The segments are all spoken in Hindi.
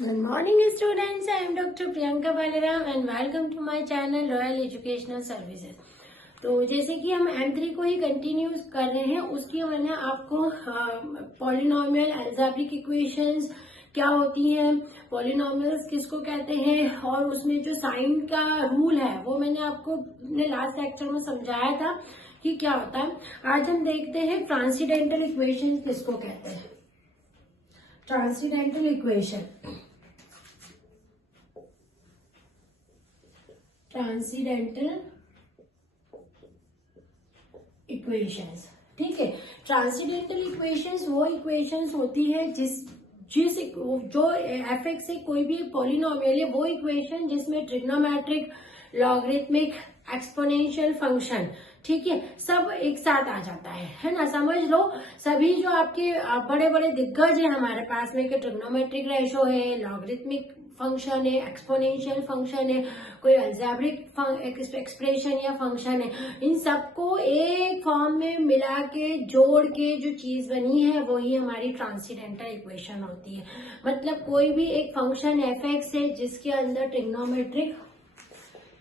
Good morning students, I am Dr. Priyanka Balaram and welcome to my channel Royal Educational Services। तो जैसे कि हम M3 को ही कंटिन्यू कर रहे हैं, उसकी मैंने आपको पॉलिनोमियल अलजेब्रिक इक्वेशंस क्या होती हैं, पॉलिनोमियल्स किसको कहते हैं और उसमें जो साइन का रूल है वो मैंने आपको अपने लास्ट लेक्चर में समझाया था कि क्या होता है। आज हम देखते हैं ट्रांसीडेंटल इक्वेशन किसको कहते हैं। ट्रांसीडेंटल इक्वेशन, ट्रांसीडेंटल इक्वेशंस, ठीक है। ट्रांसीडेंटल इक्वेशंस वो इक्वेशंस होती है जो एफ एक्स से कोई भी पॉलिनोमियल है वो इक्वेशन जिसमें ट्रिग्नोमेट्रिक, लॉगरिथमिक, एक्सपोनेंशियल फंक्शन, ठीक है, सब एक साथ आ जाता है ना। समझ लो सभी जो आपके बड़े बड़े दिग्गज है हमारे पास में कि ट्रिग्नोमेट्रिक रेशो है, लॉगरिथमिक फंक्शन है, एक्सपोनेंशियल फंक्शन है, कोई अलजेब्रिक एक्सप्रेशन या फंक्शन है, इन सबको एक फॉर्म में मिला के जोड़ के जो चीज बनी है वही हमारी ट्रांसीडेंटल इक्वेशन होती है। मतलब कोई भी एक फंक्शन एफ एक्स है जिसके अंदर trigonometric,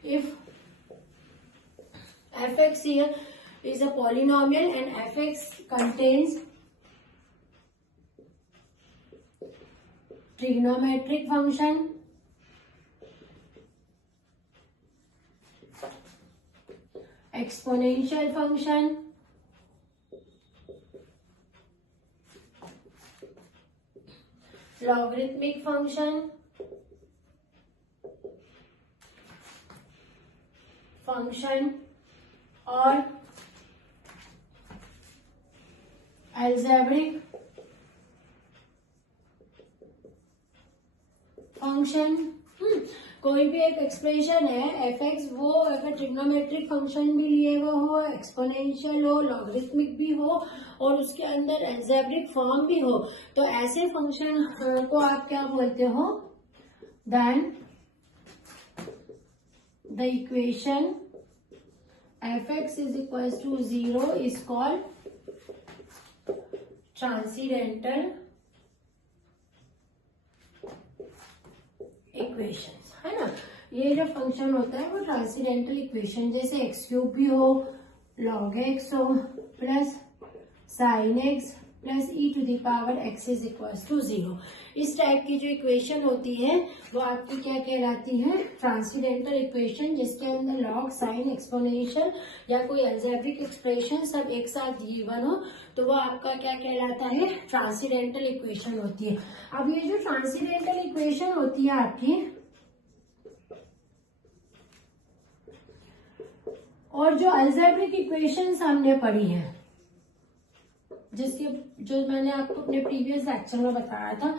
if fx here is a polynomial and fx contains trigonometric function, exponential function, logarithmic function, और अलजेब्रिक फंक्शन। कोई भी एक एक्सप्रेशन है एफ एक्स, वो अगर ट्रिग्नोमेट्रिक फंक्शन भी लिए हुआ हो, एक्सपोनेंशियल हो, लॉगरिथमिक भी हो और उसके अंदर अलजेब्रिक फॉर्म भी हो, तो ऐसे फंक्शन को आप क्या बोलते हो, then the equation fx is equals to 0 is called transcendental equations, है ना। ये जो फंक्शन होता है वो ट्रांसीडेंटल इक्वेशन, जैसे एक्स क्यूब भी हो, लॉग एक्स हो, plus sine x plus e to the power x is equals to 0, इस टाइप की जो इक्वेशन होती है वो आपकी क्या कहलाती है, ट्रांसीडेंटल इक्वेशन, जिसके अंदर लॉग, साइन, एक्सपोनेंशियल या कोई अलजेब्रिक एक्सप्रेशन सब एक साथ गिवन हो तो वो आपका क्या कहलाता है, ट्रांसीडेंटल इक्वेशन होती है। अब ये जो ट्रांसीडेंटल इक्वेशन होती है आपकी, और जो अलजेब्रिक इक्वेशन हमने पढ़ी है, जिसके जो मैंने आपको अपने प्रीवियस लेक्चर में बताया था,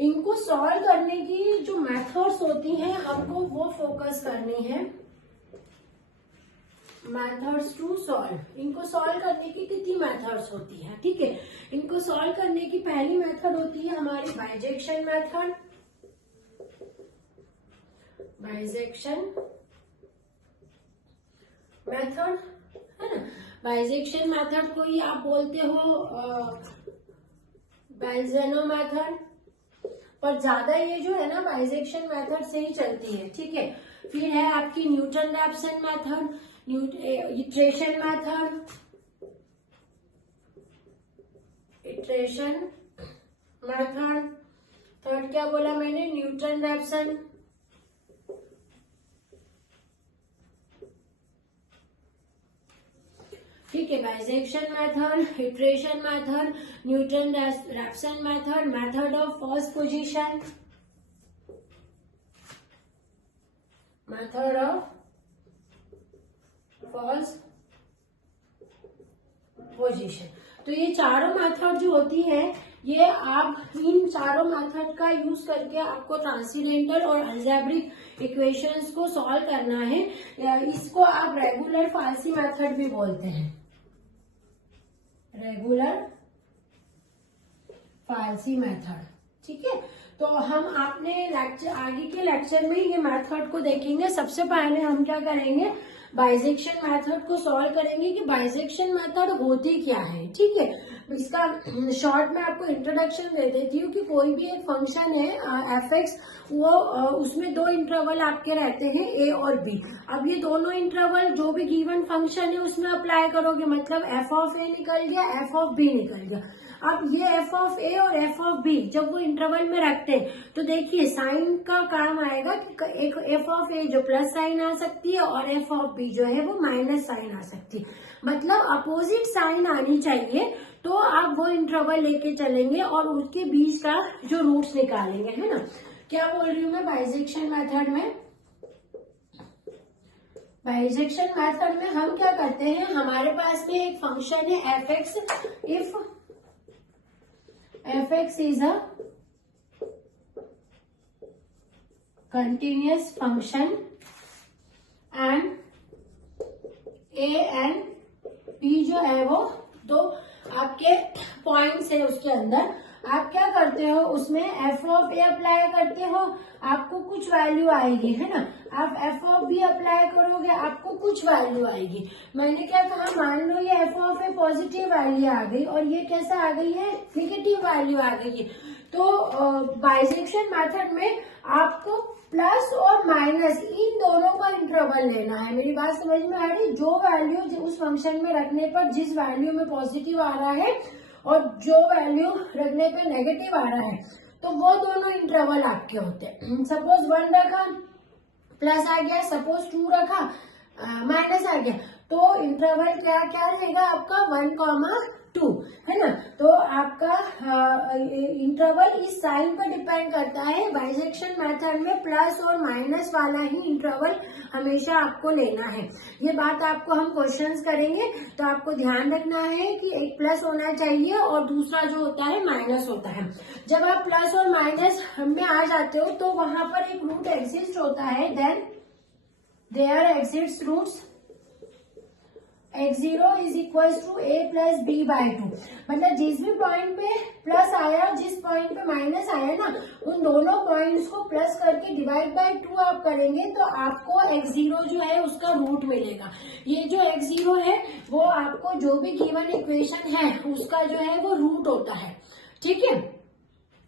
इनको सॉल्व करने की जो मेथड्स होती हैं हमको वो फोकस करनी है। मेथड्स टू सॉल्व, इनको सॉल्व करने की कितनी मेथड्स होती हैं, ठीक है। इनको सॉल्व करने की पहली मेथड होती है हमारी बाइजेक्शन मेथड, बाइजेक्शन मेथड, है ना। बाइजेक्शन मेथड को ही आप बोलते हो बेल्जेनो मेथड, पर ज्यादा ये जो है ना बाइजेक्शन मेथड से ही चलती है, ठीक है। फिर है आपकी Newton Raphson method, iteration method, iteration method, third क्या बोला मैंने, न्यूटन रैप्सन, ठीक है। Bijection method, iteration method, Newton Raphson method, method of first position, method of first position. तो ये चारों मेथड जो होती है, ये आप इन चारों मेथड का यूज करके आपको ट्रांसीडेंटल और अलजेब्रिक इक्वेशंस को सॉल्व करना है। इसको आप रेगुलर फारसी मेथड भी बोलते हैं, रेगुलर फारसी मेथड, ठीक है। तो हम आपने लेक्चर, आगे के लेक्चर में ये मेथड को देखेंगे। सबसे पहले हम क्या करेंगे, बाइजेक्शन मेथड को सॉल्व करेंगे कि बाइजेक्शन मेथड होती क्या है, ठीक है। इसका शॉर्ट में आपको इंट्रोडक्शन दे देती हूँ कि कोई भी एक फंक्शन है एफ(x), वो उसमें दो इंटरवल आपके रहते हैं a और b। अब ये दोनों इंटरवल जो भी गिवन फंक्शन है उसमें अप्लाई करोगे, मतलब f(a) निकल गया, f(b) निकल गया। अब ये f(a) और f(b) जब वो इंटरवल में रखते हैं तो देखिए साइन का काम आएगा कि एक f(a) जो प्लस साइन आ सकती है और f(b) जो है वो माइनस साइन आ सकती है, मतलब अपोजिट साइन आनी चाहिए। तो आप वो इंटरवल लेके चलेंगे और उसके बीच का जो रूट्स निकालेंगे, है ना। क्या बोल रही हूँ मैं, बाइजेक्शन मेथड में, बाइजेक्शन मेथड में हम क्या करते हैं, हमारे पास में एक फंक्शन है f(x), if f(x) is a continuous function and a and b जो है वो दो आपके पॉइंट्स है, उसके अंदर आप क्या करते हो, उसमें f(a) अप्लाई करते हो, आपको कुछ वैल्यू आएगी, है ना। आप f(b) अप्लाई करोगे, आपको कुछ वैल्यू आएगी। मैंने क्या कहा, मान लो ये f(a) पॉजिटिव वैल्यू आ गई और ये कैसा आ गई है, नेगेटिव वैल्यू आ गई है। तो बाइजेक्शन मेथड में आपको प्लस और माइनस इन दोनों का इंटरवल लेना है। मेरी बात समझ में आ रही, जो वैल्यू उस फंक्शन में रखने पर जिस वैल्यू में पॉजिटिव आ रहा है और जो वैल्यू रखने पे नेगेटिव आ रहा है, तो वो दोनों इंटरवल आपके होते हैं। सपोज 1 रखा प्लस आ गया, सपोज 2 रखा माइनस आ गया, तो इंटरवल क्या क्या रहेगा आपका 1,2, है ना। तो आपका इंटरवल इस साइन पर डिपेंड करता है। बाइजेक्शन मेथड में प्लस और माइनस वाला ही इंटरवल हमेशा आपको लेना है। ये बात आपको हम क्वेश्चंस करेंगे, तो आपको ध्यान रखना है कि एक प्लस होना चाहिए और दूसरा जो होता है माइनस होता है। जब आप प्लस और माइनस में आ जाते हो तो वहां पर एक रूट एग्जिस्ट होता है, then there exist roots x0 is equal to a plus b by 2। मतलब जिस भी पॉइंट पे प्लस आया, जिस पॉइंट पे माइनस आया ना, उन दोनों पॉइंट्स को प्लस करके डिवाइड बाय 2 आप करेंगे तो आपको x0 जो है उसका रूट मिलेगा। ये जो x0 है वो आपको जो भी गिवन इक्वेशन है उसका जो है वो रूट होता है, ठीक है।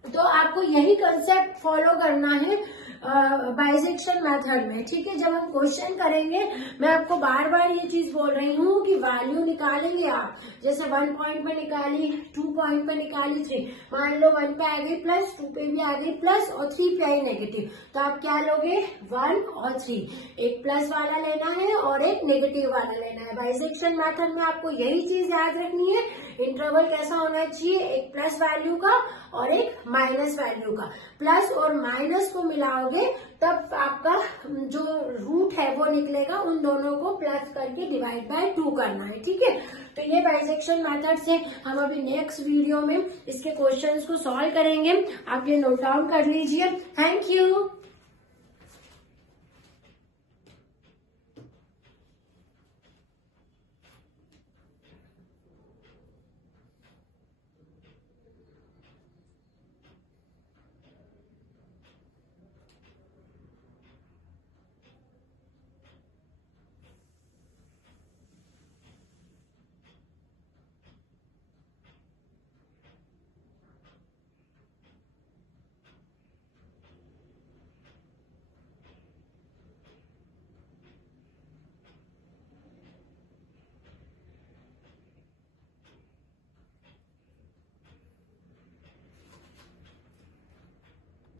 तो आपको यही कंसेप्ट फॉलो करना है बाइजेक्शन मेथड में, ठीक है। जब हम क्वेश्चन करेंगे, मैं आपको बार बार ये चीज बोल रही हूँ कि वैल्यू निकालेंगे आप, जैसे 1 पॉइंट पे निकाली, 2 पॉइंट पे निकाली, 3, मान लो 1 पे आ गई प्लस, 2 पे भी आ गई प्लस और 3 पे आई नेगेटिव, तो आप क्या लोगे 1 और 3, एक प्लस वाला लेना है और एक नेगेटिव वाला लेना है। बाइजेक्शन मेथड में आपको यही चीज याद रखनी है, इंटरवल कैसा होना चाहिए, एक प्लस वैल्यू का और एक माइनस वैल्यू का। प्लस और माइनस को मिलाओगे तब आपका जो रूट है वो निकलेगा, उन दोनों को प्लस करके डिवाइड बाय 2 करना है, ठीक है। तो ये बाइजेक्शन मेथड से हम अभी नेक्स्ट वीडियो में इसके क्वेश्चंस को सॉल्व करेंगे। आप ये नोट डाउन कर लीजिए। Thank you.